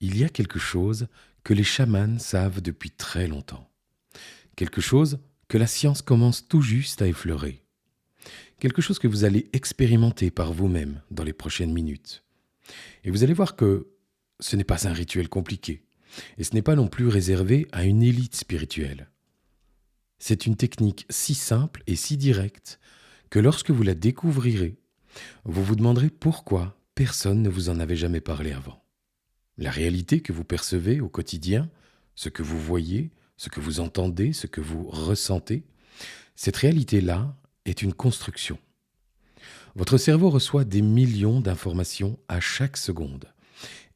Il y a quelque chose que les chamans savent depuis très longtemps. Quelque chose que la science commence tout juste à effleurer. Quelque chose que vous allez expérimenter par vous-même dans les prochaines minutes. Et vous allez voir que ce n'est pas un rituel compliqué. Et ce n'est pas non plus réservé à une élite spirituelle. C'est une technique si simple et si directe que lorsque vous la découvrirez, vous vous demanderez pourquoi personne ne vous en avait jamais parlé avant. La réalité que vous percevez au quotidien, ce que vous voyez, ce que vous entendez, ce que vous ressentez, cette réalité-là est une construction. Votre cerveau reçoit des millions d'informations à chaque seconde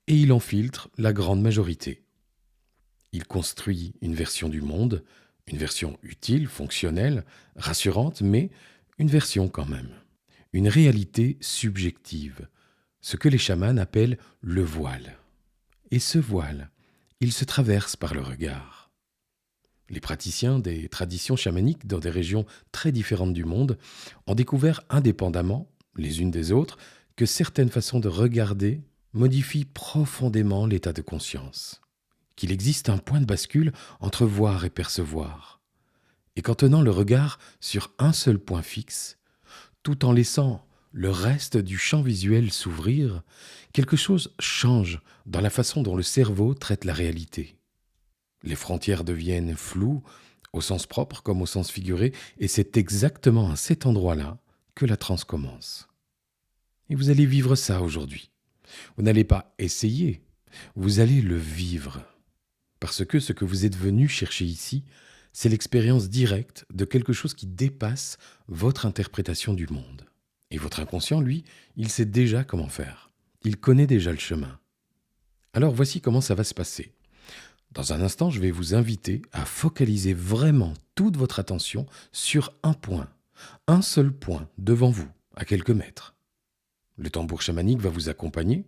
et il en filtre la grande majorité. Il construit une version du monde, une version utile, fonctionnelle, rassurante, mais une version quand même. Une réalité subjective, ce que les chamans appellent le voile. Et ce voile, il se traverse par le regard. Les praticiens des traditions chamaniques dans des régions très différentes du monde ont découvert indépendamment, les unes des autres, que certaines façons de regarder modifient profondément l'état de conscience, qu'il existe un point de bascule entre voir et percevoir, et qu'en tenant le regard sur un seul point fixe, tout en laissant le reste du champ visuel s'ouvrir, quelque chose change dans la façon dont le cerveau traite la réalité. Les frontières deviennent floues, au sens propre comme au sens figuré, et c'est exactement à cet endroit-là que la transe commence. Et vous allez vivre ça aujourd'hui. Vous n'allez pas essayer, vous allez le vivre. Parce que ce que vous êtes venu chercher ici, c'est l'expérience directe de quelque chose qui dépasse votre interprétation du monde. Et votre inconscient, lui, il sait déjà comment faire. Il connaît déjà le chemin. Alors voici comment ça va se passer. Dans un instant, je vais vous inviter à focaliser vraiment toute votre attention sur un seul point devant vous, à quelques mètres. Le tambour chamanique va vous accompagner,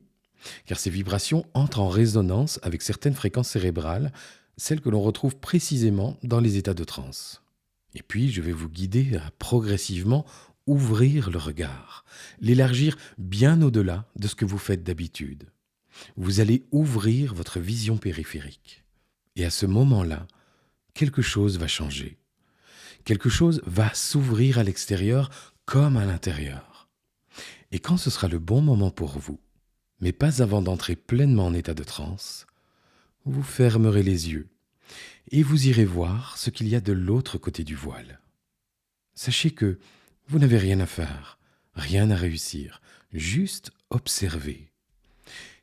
car ces vibrations entrent en résonance avec certaines fréquences cérébrales, celles que l'on retrouve précisément dans les états de transe. Et puis, je vais vous guider à progressivement ouvrir le regard, l'élargir bien au-delà de ce que vous faites d'habitude. Vous allez ouvrir votre vision périphérique. Et à ce moment-là, quelque chose va changer. Quelque chose va s'ouvrir à l'extérieur comme à l'intérieur. Et quand ce sera le bon moment pour vous, mais pas avant d'entrer pleinement en état de transe, vous fermerez les yeux et vous irez voir ce qu'il y a de l'autre côté du voile. Sachez que vous n'avez rien à faire, rien à réussir, juste observer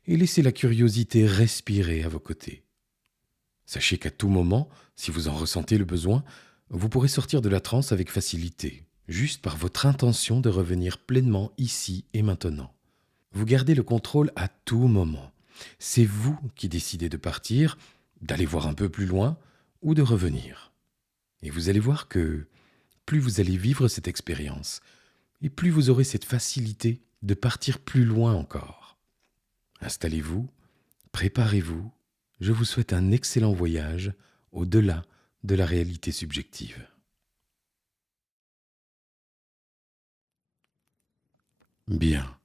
et laissez la curiosité respirer à vos côtés. Sachez qu'à tout moment, si vous en ressentez le besoin, vous pourrez sortir de la transe avec facilité, juste par votre intention de revenir pleinement ici et maintenant. Vous gardez le contrôle à tout moment. C'est vous qui décidez de partir, d'aller voir un peu plus loin ou de revenir. Et vous allez voir que plus vous allez vivre cette expérience, et plus vous aurez cette facilité de partir plus loin encore. Installez-vous, préparez-vous. Je vous souhaite un excellent voyage au-delà de la réalité subjective. Bien,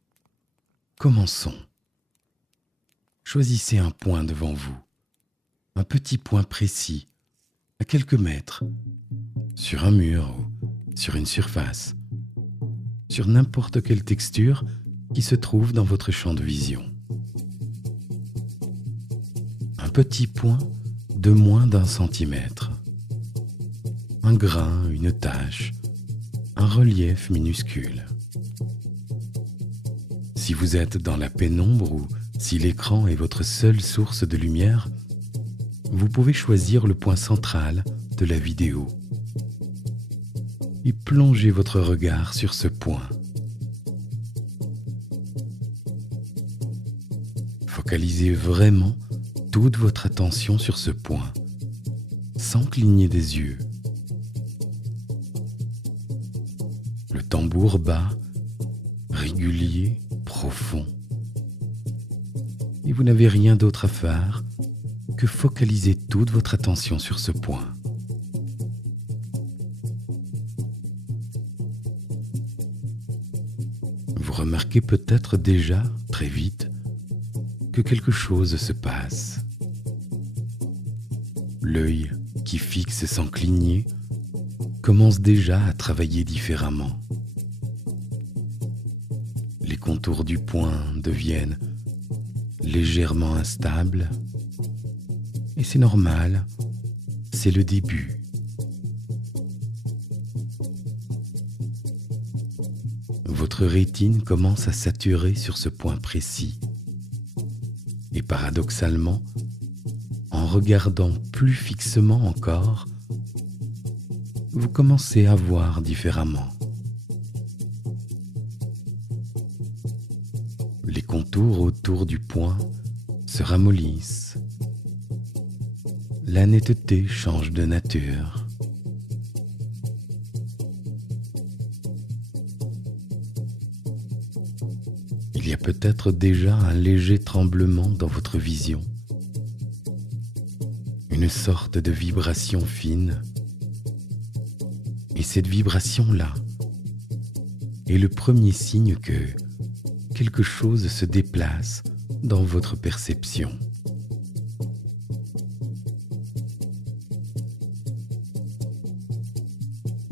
commençons. Choisissez un point devant vous, un petit point précis, à quelques mètres, sur un mur ou sur une surface, sur n'importe quelle texture qui se trouve dans votre champ de vision. Un petit point de moins d'1 centimètre. Un grain, une tache, un relief minuscule. Si vous êtes dans la pénombre ou si l'écran est votre seule source de lumière, vous pouvez choisir le point central de la vidéo et plonger votre regard sur ce point. Focalisez vraiment toute votre attention sur ce point, sans cligner des yeux. Le tambour bat, régulier, profond. Et vous n'avez rien d'autre à faire que focaliser toute votre attention sur ce point. Vous remarquez peut-être déjà, très vite, que quelque chose se passe. L'œil qui fixe sans cligner commence déjà à travailler différemment. Les contours du point deviennent légèrement instables et c'est normal, c'est le début. Votre rétine commence à saturer sur ce point précis et paradoxalement, en regardant plus fixement encore, vous commencez à voir différemment. Les contours autour du point se ramollissent. La netteté change de nature. Il y a peut-être déjà un léger tremblement dans votre vision, une sorte de vibration fine. Et cette vibration-là est le premier signe que quelque chose se déplace dans votre perception.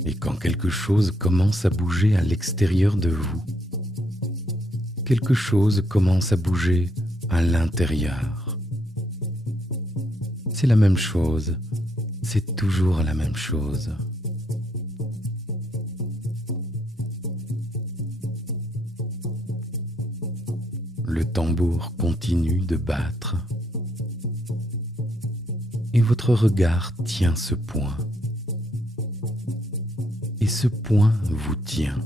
Et quand quelque chose commence à bouger à l'extérieur de vous, quelque chose commence à bouger à l'intérieur. C'est la même chose, c'est toujours la même chose. Le tambour continue de battre et votre regard tient ce point. Et ce point vous tient.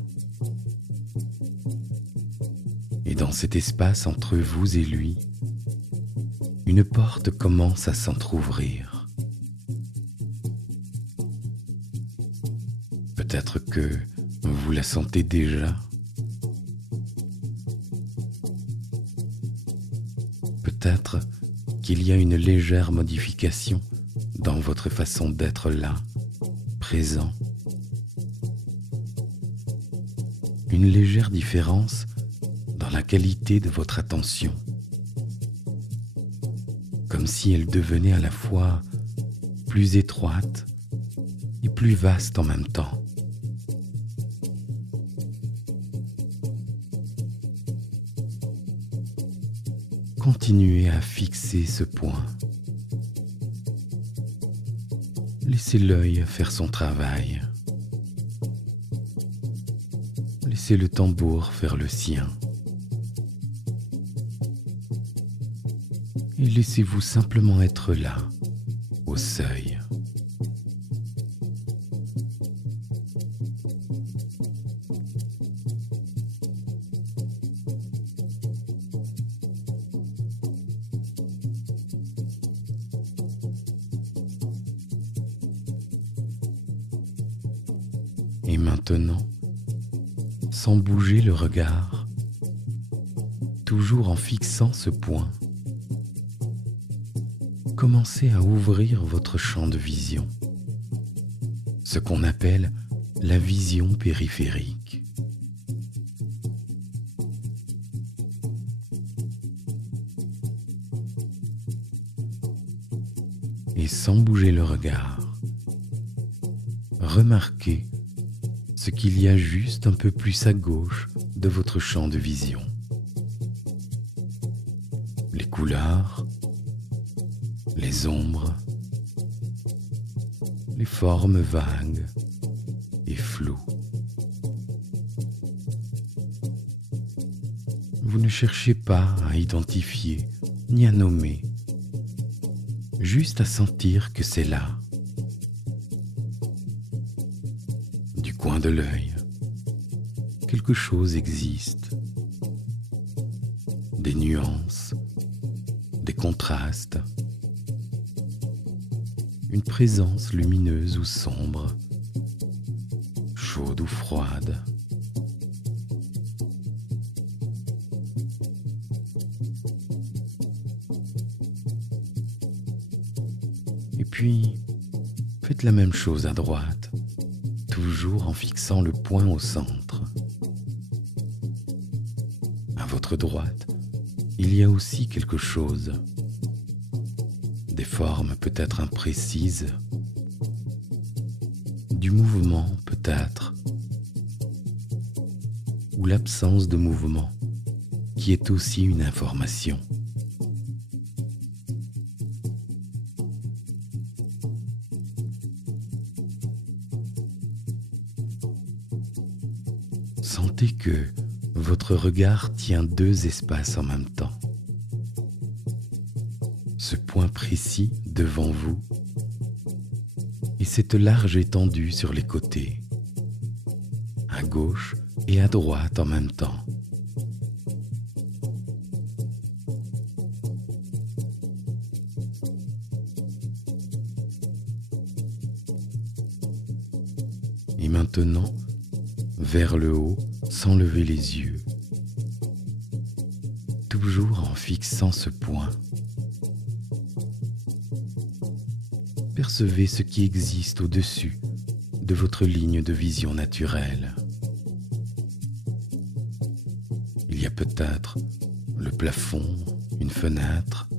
Et dans cet espace entre vous et lui, une porte commence à s'entr'ouvrir. Peut-être que vous la sentez déjà. Peut-être qu'il y a une légère modification dans votre façon d'être là, présent. Une légère différence dans la qualité de votre attention. Comme si elle devenait à la fois plus étroite et plus vaste en même temps. Continuez à fixer ce point. Laissez l'œil faire son travail. Laissez le tambour faire le sien. Et laissez-vous simplement être là, au seuil. Et maintenant, sans bouger le regard, toujours en fixant ce point, commencez à ouvrir votre champ de vision, ce qu'on appelle la vision périphérique. Et sans bouger le regard, remarquez ce qu'il y a juste un peu plus à gauche de votre champ de vision. Les couleurs, les ombres, les formes vagues et floues. Vous ne cherchez pas à identifier ni à nommer, juste à sentir que c'est là. Du coin de l'œil, quelque chose existe. Des nuances, des contrastes, une présence lumineuse ou sombre, chaude ou froide. Et puis, faites la même chose à droite, toujours en fixant le point au centre. À votre droite, il y a aussi quelque chose, des formes peut-être imprécises, du mouvement peut-être, ou l'absence de mouvement, qui est aussi une information. Sentez que votre regard tient deux espaces en même temps. Ce point précis devant vous et cette large étendue sur les côtés, à gauche et à droite en même temps. Et maintenant, vers le haut, sans lever les yeux, toujours en fixant ce point. Percevez ce qui existe au-dessus de votre ligne de vision naturelle. Il y a peut-être le plafond, une fenêtre,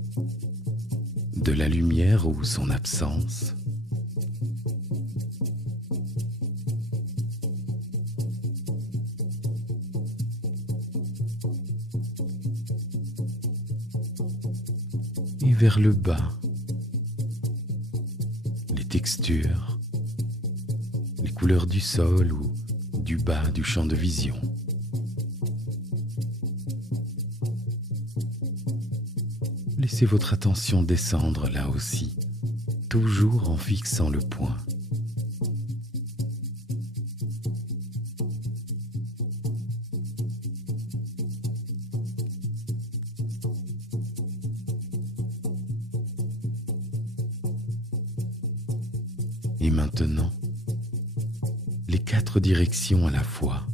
de la lumière ou son absence. Et vers le bas, les textures, les couleurs du sol ou du bas du champ de vision. Laissez votre attention descendre là aussi, toujours en fixant le point. Et maintenant, les quatre directions à la fois,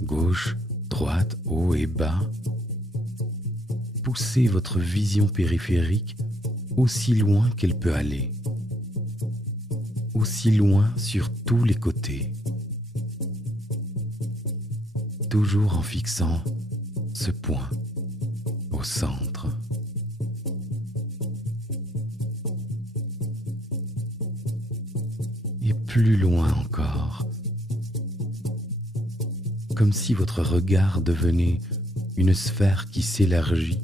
gauche, droite, haut et bas, poussez votre vision périphérique aussi loin qu'elle peut aller, aussi loin sur tous les côtés, toujours en fixant ce point au centre. Et plus loin encore, comme si votre regard devenait une sphère qui s'élargit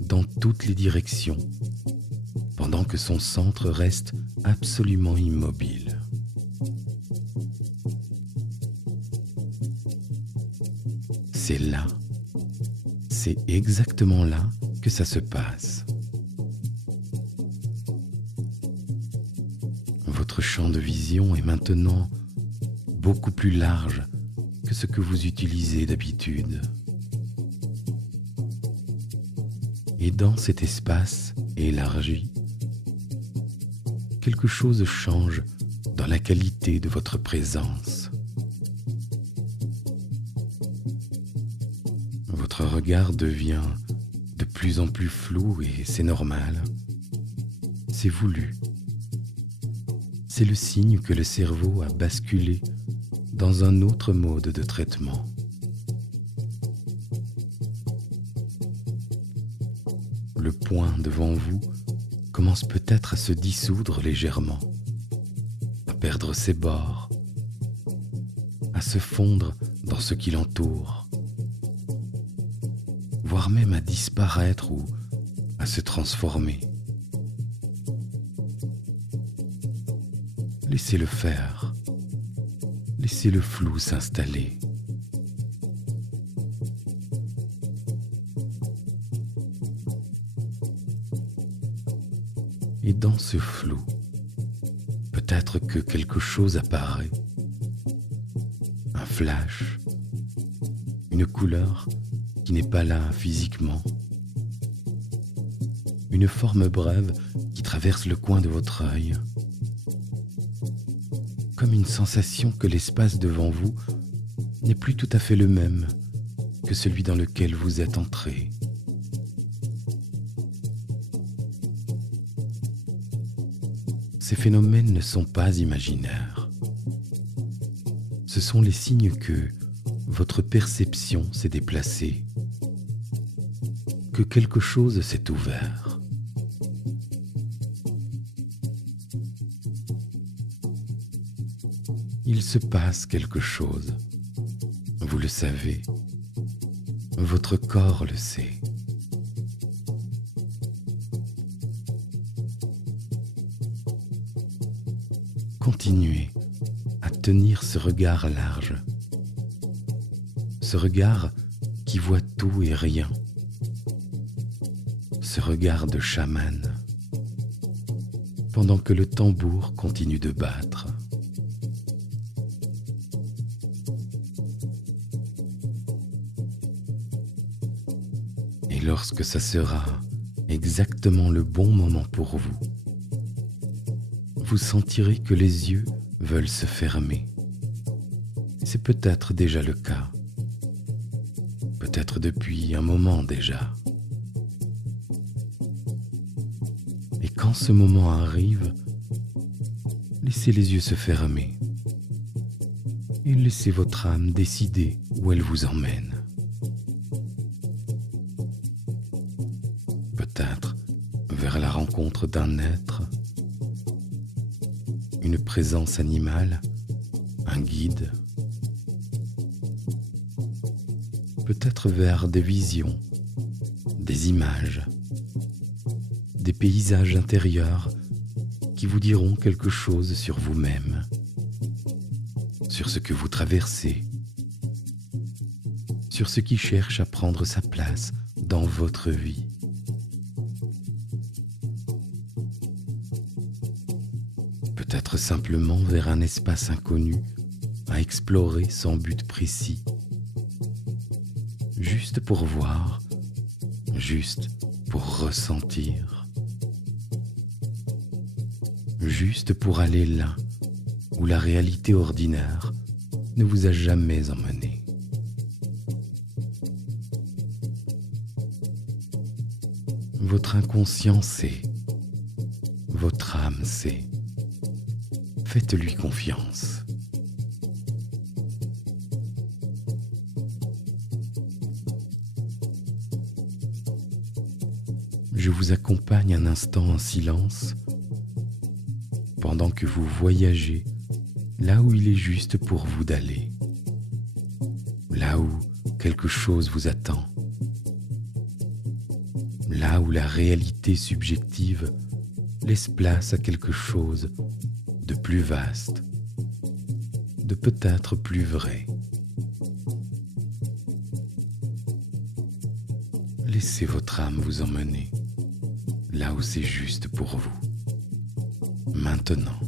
dans toutes les directions, pendant que son centre reste absolument immobile. C'est là, c'est exactement là que ça se passe. Votre champ de vision est maintenant beaucoup plus large que ce que vous utilisez d'habitude. Et dans cet espace élargi, quelque chose change dans la qualité de votre présence. Votre regard devient de plus en plus flou et c'est normal. C'est voulu. C'est le signe que le cerveau a basculé dans un autre mode de traitement. Le point devant vous commence peut-être à se dissoudre légèrement, à perdre ses bords, à se fondre dans ce qui l'entoure, voire même à disparaître ou à se transformer. Laissez-le faire, laissez le flou s'installer. Et dans ce flou, peut-être que quelque chose apparaît, un flash, une couleur qui n'est pas là physiquement, une forme brève qui traverse le coin de votre œil, comme une sensation que l'espace devant vous n'est plus tout à fait le même que celui dans lequel vous êtes entré. Ces phénomènes ne sont pas imaginaires. Ce sont les signes que votre perception s'est déplacée, que quelque chose s'est ouvert. Il se passe quelque chose. Vous le savez. Votre corps le sait. Continuez à tenir ce regard large. Ce regard qui voit tout et rien. Ce regard de chaman. Pendant que le tambour continue de battre. Et lorsque ça sera exactement le bon moment pour vous, vous sentirez que les yeux veulent se fermer. C'est peut-être déjà le cas. Peut-être depuis un moment déjà. Et quand ce moment arrive, laissez les yeux se fermer et laissez votre âme décider où elle vous emmène. Peut-être vers la rencontre d'un être, une présence animale, un guide. Peut-être vers des visions, des images, des paysages intérieurs qui vous diront quelque chose sur vous-même, sur ce que vous traversez, sur ce qui cherche à prendre sa place dans votre vie. Peut-être simplement vers un espace inconnu à explorer sans but précis, juste pour voir, juste pour ressentir, juste pour aller là où la réalité ordinaire ne vous a jamais emmené. Votre inconscient sait, votre âme sait. Faites-lui confiance. Je vous accompagne un instant en silence pendant que vous voyagez là où il est juste pour vous d'aller, là où quelque chose vous attend, là où la réalité subjective laisse place à quelque chose de plus vaste, de peut-être plus vrai. Laissez votre âme vous emmener là où c'est juste pour vous, maintenant.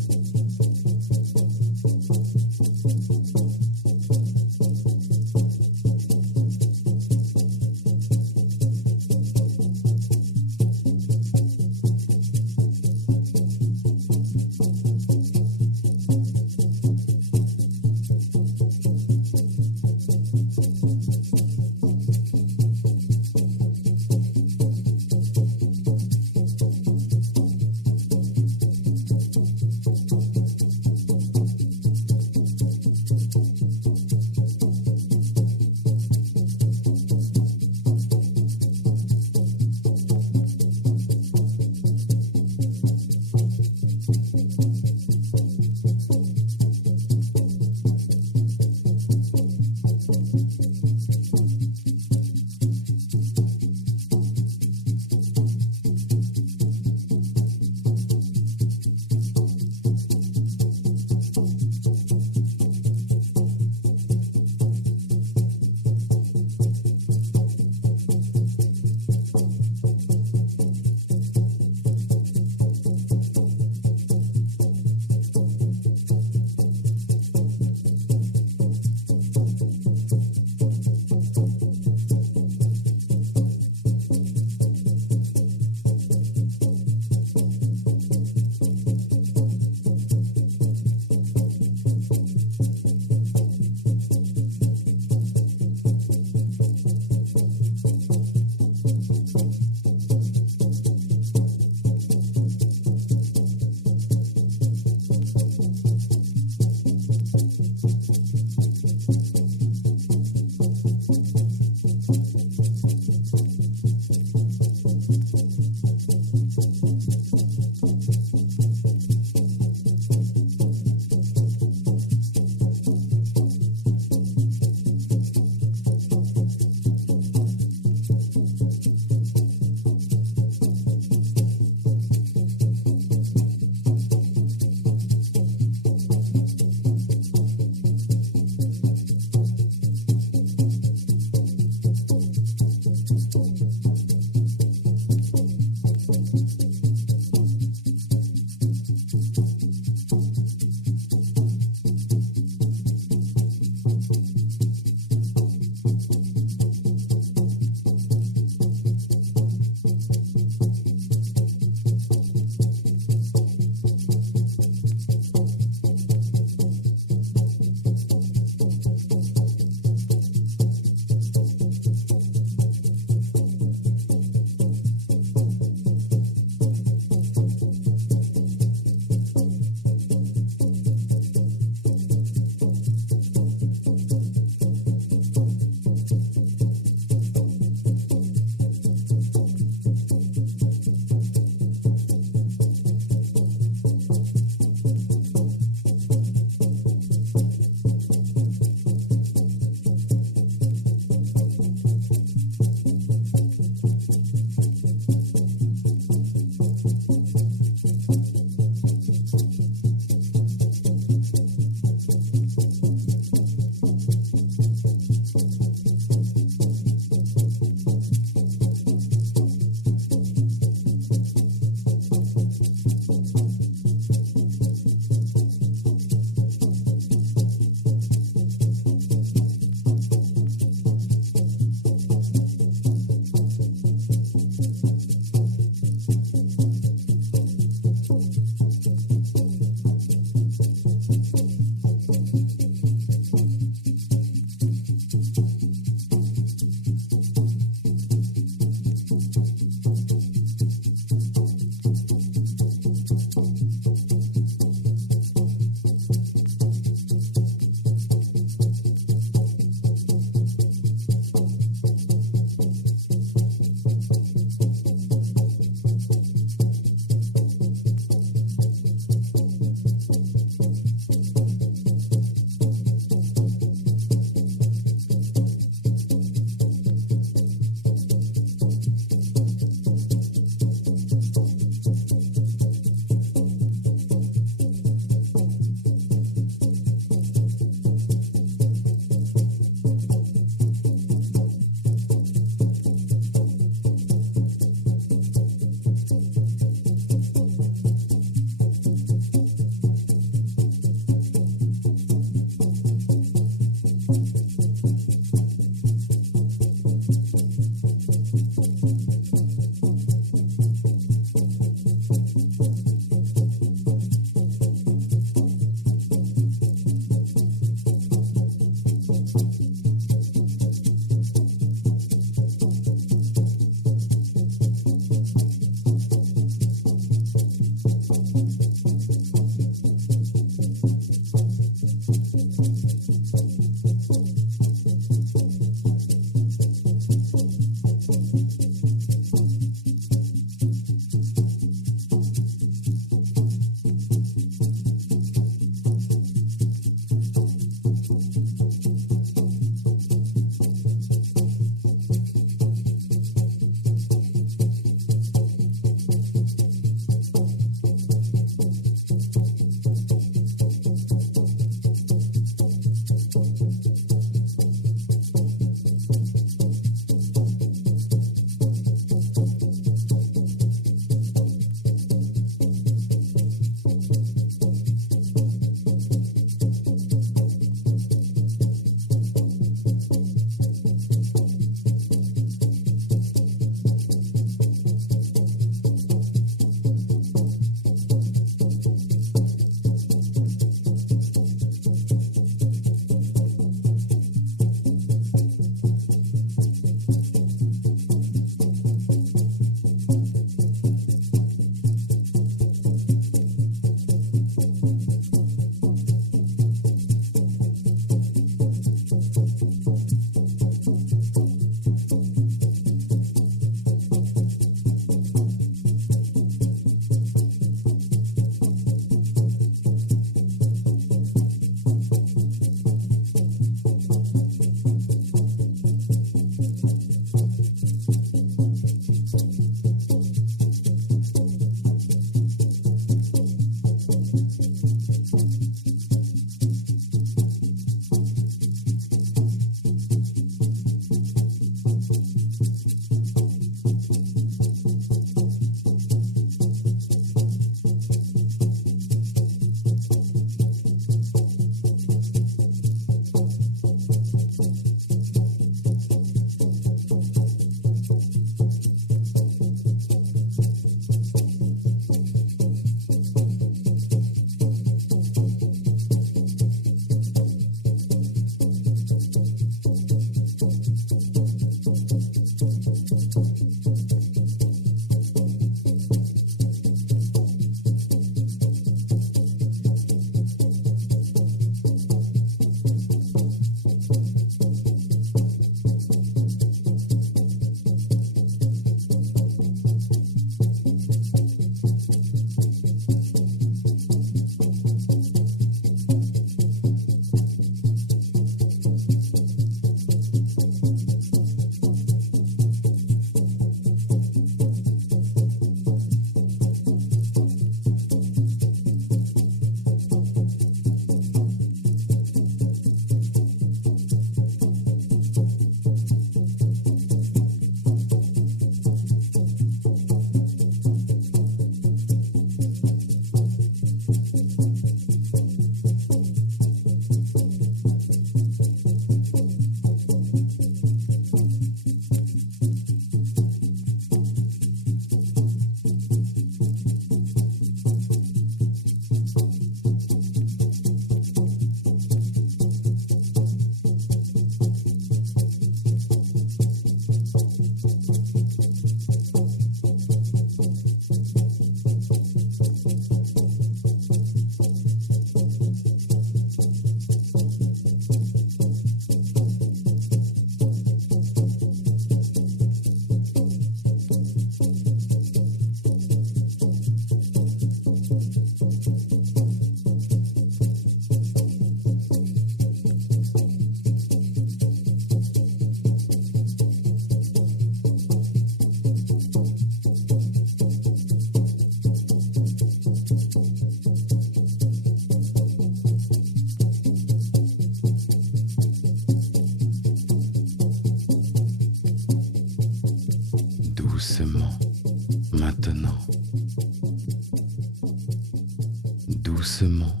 doucement,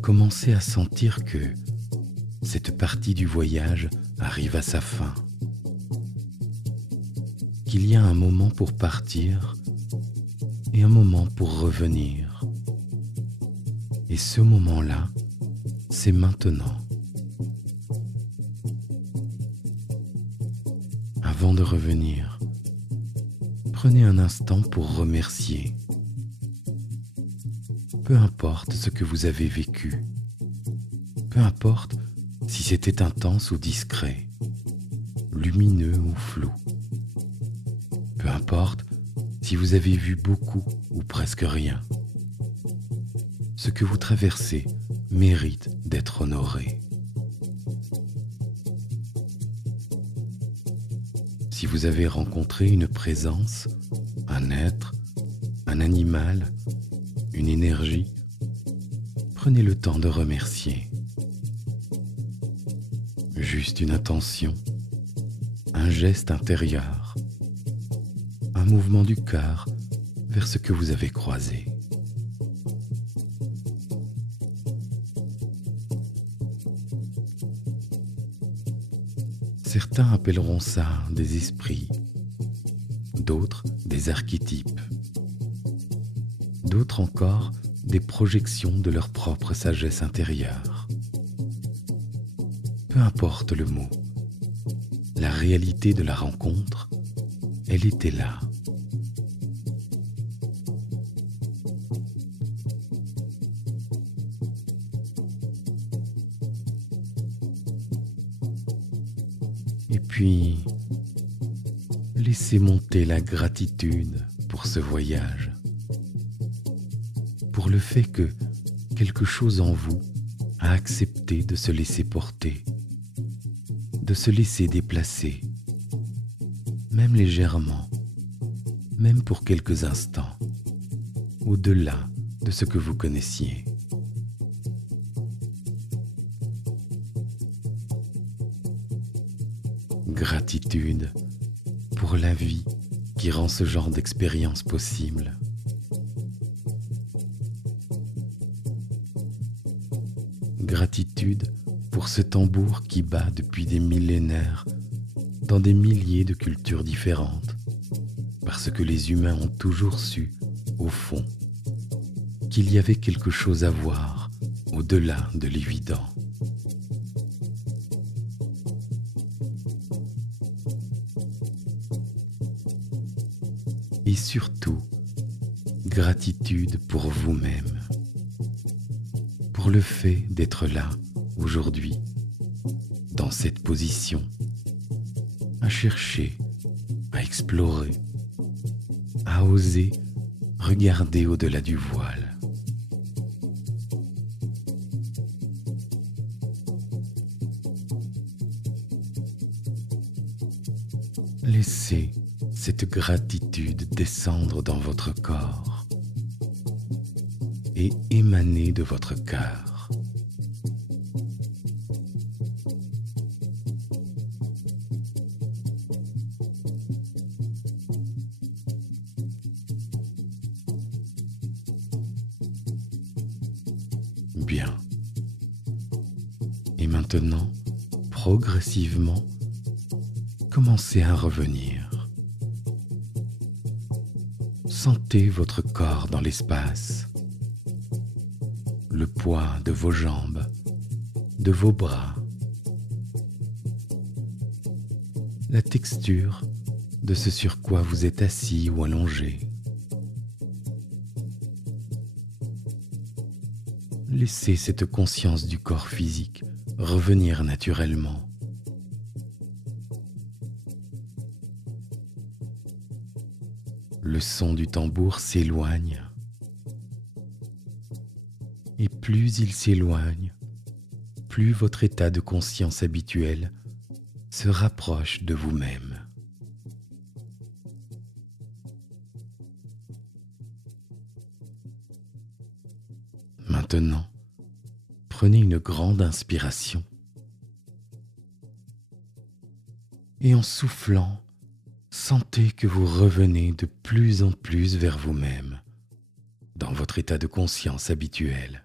commencez à sentir que cette partie du voyage arrive à sa fin, qu'il y a un moment pour partir et un moment pour revenir. Et ce moment-là, c'est maintenant. Avant de revenir, prenez un instant pour remercier. Peu importe ce que vous avez vécu, peu importe si c'était intense ou discret, lumineux ou flou, peu importe si vous avez vu beaucoup ou presque rien, ce que vous traversez mérite d'être honoré. Si vous avez rencontré une présence, un être, un animal, une énergie, prenez le temps de remercier. Juste une intention, un geste intérieur, un mouvement du cœur vers ce que vous avez croisé. Certains appelleront ça des esprits, d'autres des archétypes, d'autres encore des projections de leur propre sagesse intérieure. Peu importe le mot, la réalité de la rencontre, elle était là. Et puis, laissez monter la gratitude pour ce voyage, pour le fait que quelque chose en vous a accepté de se laisser porter, de se laisser déplacer, même légèrement, même pour quelques instants, au-delà de ce que vous connaissiez. Gratitude pour la vie qui rend ce genre d'expérience possible. Gratitude pour ce tambour qui bat depuis des millénaires dans des milliers de cultures différentes, parce que les humains ont toujours su, au fond, qu'il y avait quelque chose à voir au-delà de l'évident. Et surtout, gratitude pour vous-même, pour le fait d'être là, aujourd'hui, dans cette position, à chercher, à explorer, à oser regarder au-delà du voile. Laissez cette gratitude descendre dans votre corps et émaner de votre cœur. Bien. Et maintenant, progressivement, commencez à revenir. Sentez votre corps dans l'espace, le poids de vos jambes, de vos bras, la texture de ce sur quoi vous êtes assis ou allongé. Laissez cette conscience du corps physique revenir naturellement. Le son du tambour s'éloigne, et plus il s'éloigne, plus votre état de conscience habituel se rapproche de vous-même. Maintenant, prenez une grande inspiration et en soufflant, sentez que vous revenez de plus en plus vers vous-même, dans votre état de conscience habituel.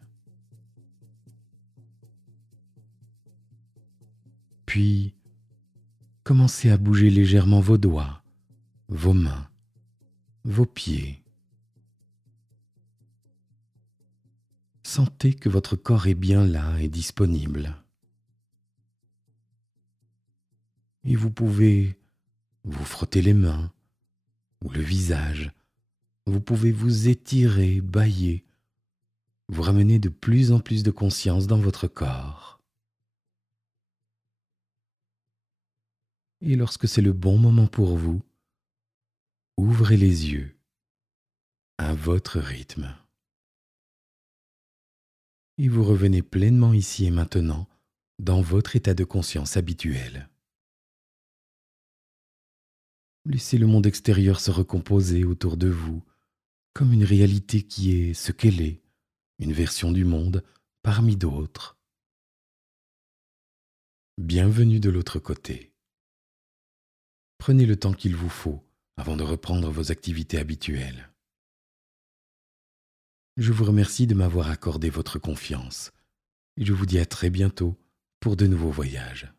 Puis, commencez à bouger légèrement vos doigts, vos mains, vos pieds. Sentez que votre corps est bien là et disponible. Et vous pouvez vous frotter les mains ou le visage. Vous pouvez vous étirer, bâiller, vous ramener de plus en plus de conscience dans votre corps. Et lorsque c'est le bon moment pour vous, ouvrez les yeux à votre rythme. Et vous revenez pleinement ici et maintenant dans votre état de conscience habituel. Laissez le monde extérieur se recomposer autour de vous, comme une réalité qui est ce qu'elle est, une version du monde parmi d'autres. Bienvenue de l'autre côté. Prenez le temps qu'il vous faut avant de reprendre vos activités habituelles. Je vous remercie de m'avoir accordé votre confiance et je vous dis à très bientôt pour de nouveaux voyages.